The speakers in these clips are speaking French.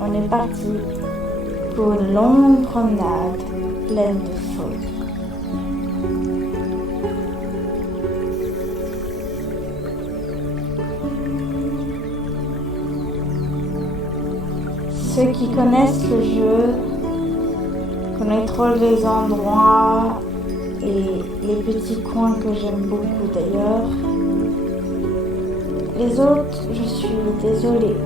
on est parti pour une longue promenade pleine de folie. Ceux qui connaissent le jeu connaîtront les endroits et les petits coins que j'aime beaucoup d'ailleurs. Les autres, je suis désolée,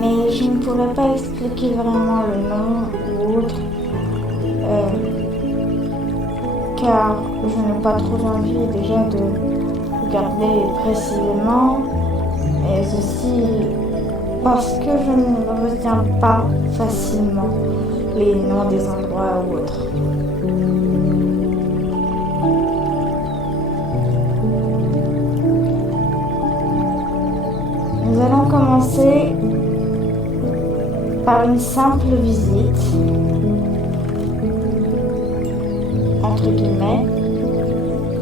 mais je ne pourrais pas expliquer vraiment le nom ou autre, car je n'ai pas trop envie déjà de regarder précisément, mais aussi parce que je ne retiens pas facilement les noms des endroits ou autres. Nous allons commencer par une simple visite, entre guillemets,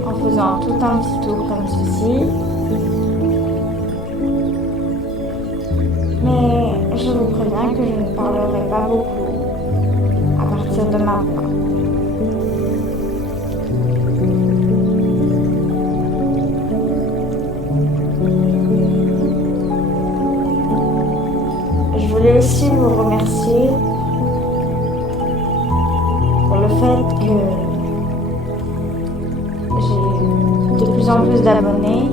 en faisant tout un petit tour comme ceci. Mais je vous préviens que je ne parlerai pas beaucoup à partir de maintenant. Je voulais aussi vous remercier pour le fait que j'ai de plus en plus d'abonnés.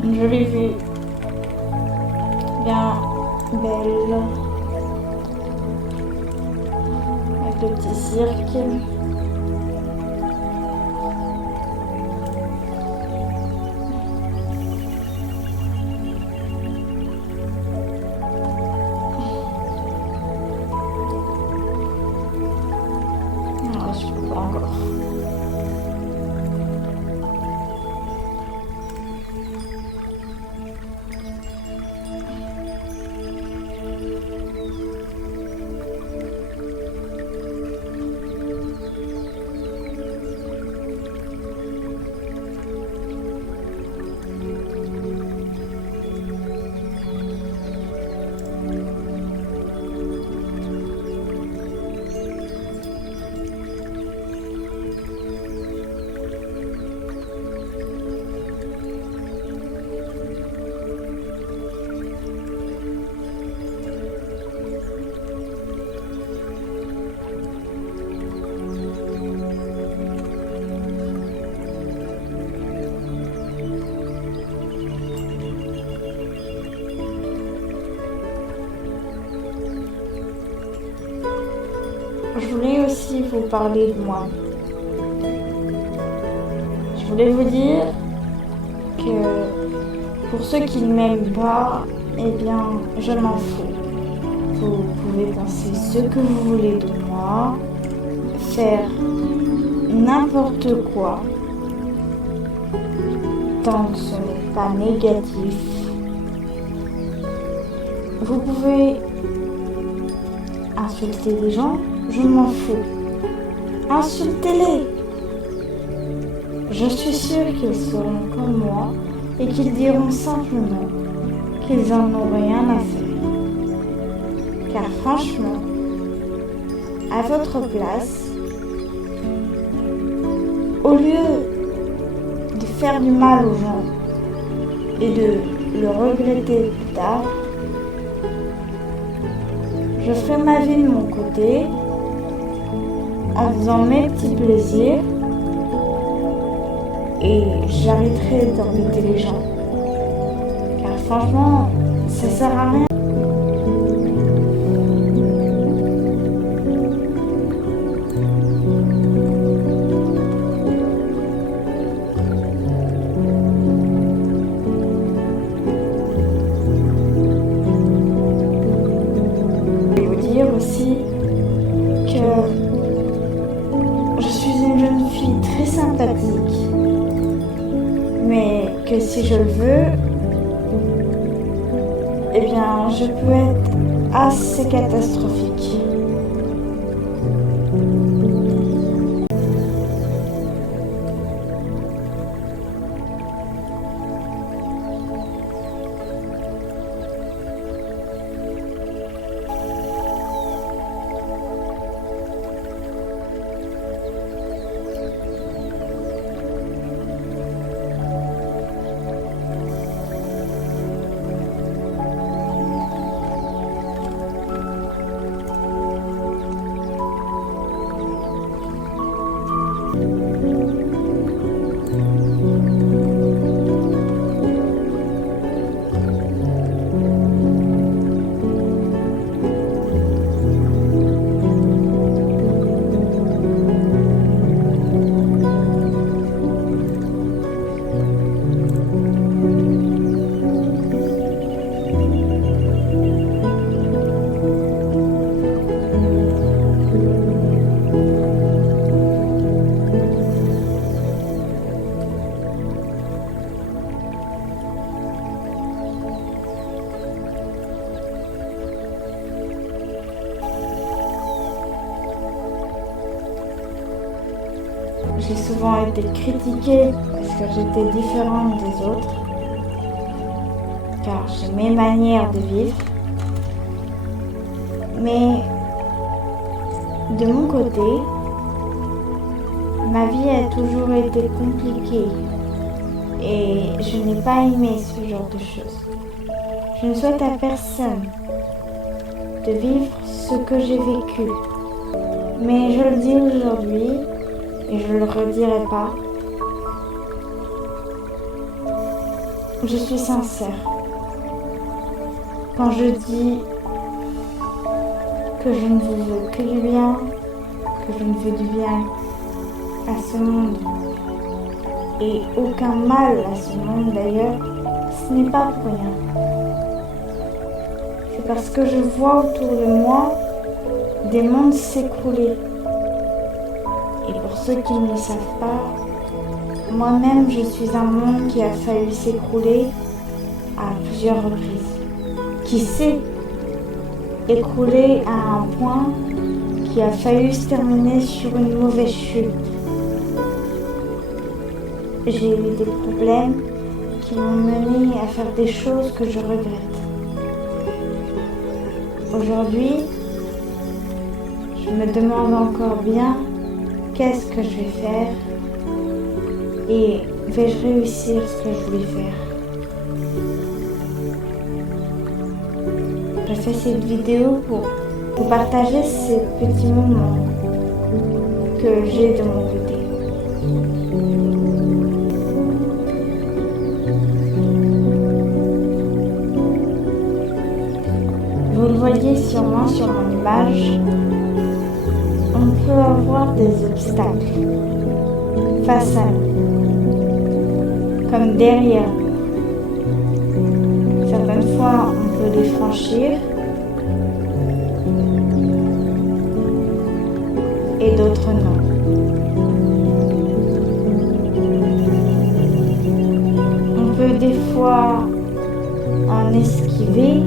Une jolie vue, bien belle, avec le petit cirque. Ah, je peux pas encore. Je voulais aussi vous parler de moi. Je voulais vous dire que pour ceux qui ne m'aiment pas, eh bien, je m'en fous. Vous pouvez penser ce que vous voulez de moi, faire n'importe quoi. tant que ce n'est pas négatif. Vous pouvez insulter les gens, je m'en fous. Insultez-les. Je suis sûre qu'ils seront comme moi et qu'ils diront simplement qu'ils en ont rien à faire. Car franchement, à votre place, au lieu de faire du mal aux gens et de le regretter plus tard, je ferai ma vie de mon côté en faisant mes petits plaisirs et j'arrêterai d'embêter les gens. Car franchement, ça sert à rien. Je vais vous dire aussi que je suis une jeune fille très sympathique, mais que si je le veux, eh bien, je peux être assez catastrophique. J'ai souvent été critiquée parce que j'étais différente des autres, car j'ai mes manières de vivre. Mais de mon côté, ma vie a toujours été compliquée et je n'ai pas aimé ce genre de choses. Je ne souhaite à personne de vivre ce que j'ai vécu. Mais je le dis aujourd'hui et je ne le redirai pas. Je suis sincère quand je dis que je ne vous veux que du bien, que je ne veux du bien à ce monde et aucun mal à ce monde d'ailleurs, ce n'est pas pour rien. C'est parce que je vois autour de moi des mondes s'écrouler. Et pour ceux qui ne le savent pas, moi-même je suis un monde qui a failli s'écrouler à plusieurs reprises. Qui s'est écroulé à un point qui a failli se terminer sur une mauvaise chute. J'ai eu des problèmes qui m'ont mené à faire des choses que je regrette. Aujourd'hui, je me demande encore bien qu'est-ce que je vais faire et vais-je réussir ce que je voulais faire. Je fais cette vidéo pour vous partager ces petits moments que j'ai de mon côté. Vous le voyez sûrement sur mon image, on peut avoir des obstacles face à nous, comme derrière nous. Certaines fois, on peut les franchir et d'autres non. fois en esquiver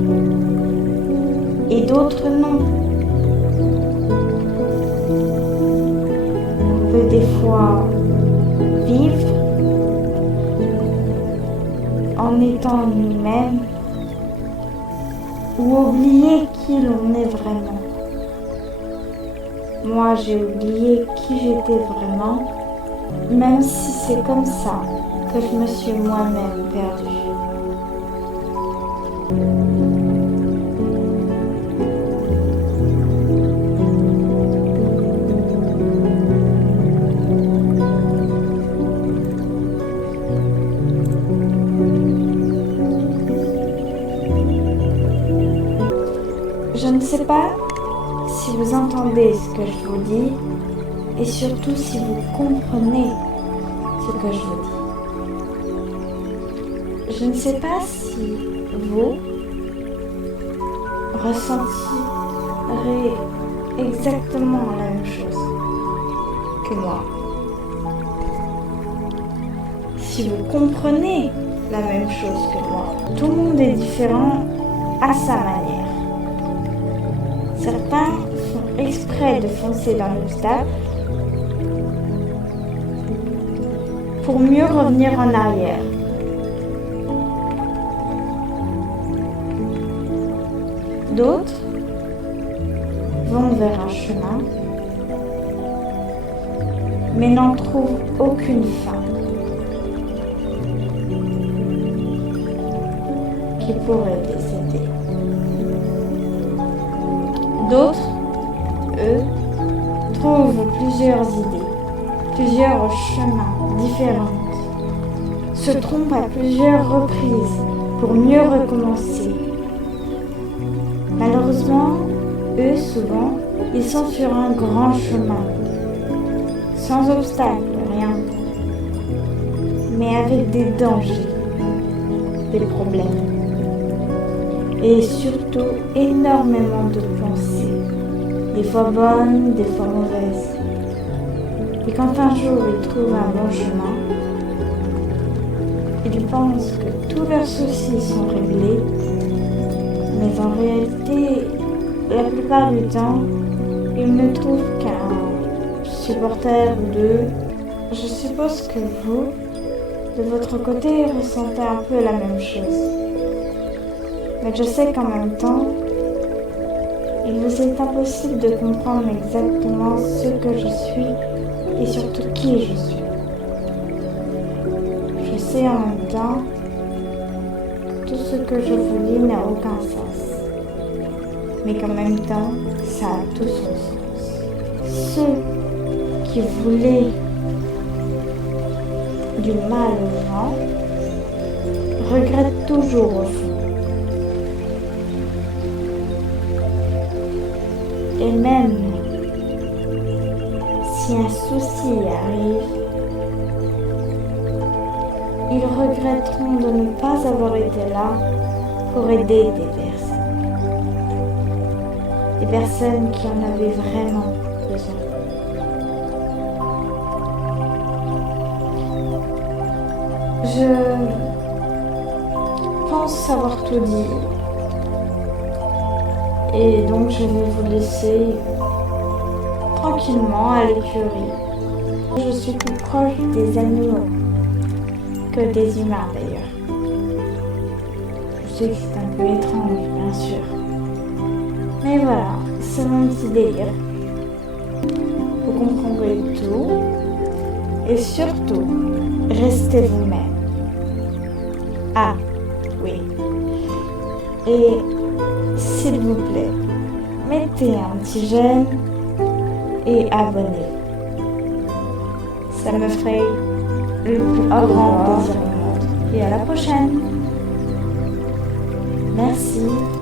et d'autres non. On peut des fois vivre en étant nous-mêmes ou oublier qui l'on est vraiment. Moi, j'ai oublié qui j'étais vraiment, même si c'est comme ça que je me suis moi-même perdue. Je ne sais pas si vous entendez ce que je vous dis et surtout si vous comprenez ce que je vous dis. Je ne sais pas si vous ressentirez exactement la même chose que moi. Si vous comprenez la même chose que moi. Tout le monde est différent à sa manière. Certains font exprès de foncer dans l'obstacle pour mieux revenir en arrière. D'autres vont vers un chemin, mais n'en trouvent aucune fin qui pourrait les aider. D'autres, eux, trouvent plusieurs idées, plusieurs chemins différents, se trompent à plusieurs reprises pour mieux recommencer. Malheureusement, eux, souvent, ils sont sur un grand chemin, sans obstacle, rien, mais avec des dangers, des problèmes. Et surtout énormément de pensées, des fois bonnes, des fois mauvaises. Et quand un jour ils trouvent un bon chemin, ils pensent que tous leurs soucis sont réglés, mais en réalité, la plupart du temps, ils ne trouvent qu'un supporter ou deux. Je suppose que vous, de votre côté, ressentez un peu la même chose. Mais je sais qu'en même temps, il vous est impossible de comprendre exactement ce que je suis et surtout qui je suis. Je sais en même temps que tout ce que je vous dis n'a aucun sens, mais qu'en même temps, ça a tout son sens. Ceux qui voulaient du mal aux gens regrettent toujours au fond. Et même si un souci arrive, ils regretteront de ne pas avoir été là pour aider des personnes qui en avaient vraiment besoin. Je pense avoir tout dit. Et donc je vais vous laisser tranquillement à l'écurie. Je suis plus proche des animaux que des humains d'ailleurs. Je sais que c'est un peu étrange, bien sûr. Mais voilà, c'est mon petit délire. Vous comprendrez tout. Et surtout, restez vous-même. Ah, oui. Et s'il vous plaît, mettez un petit j'aime et abonnez-vous. Ça me ferait le plus grand plaisir au monde. Et à la prochaine. Merci.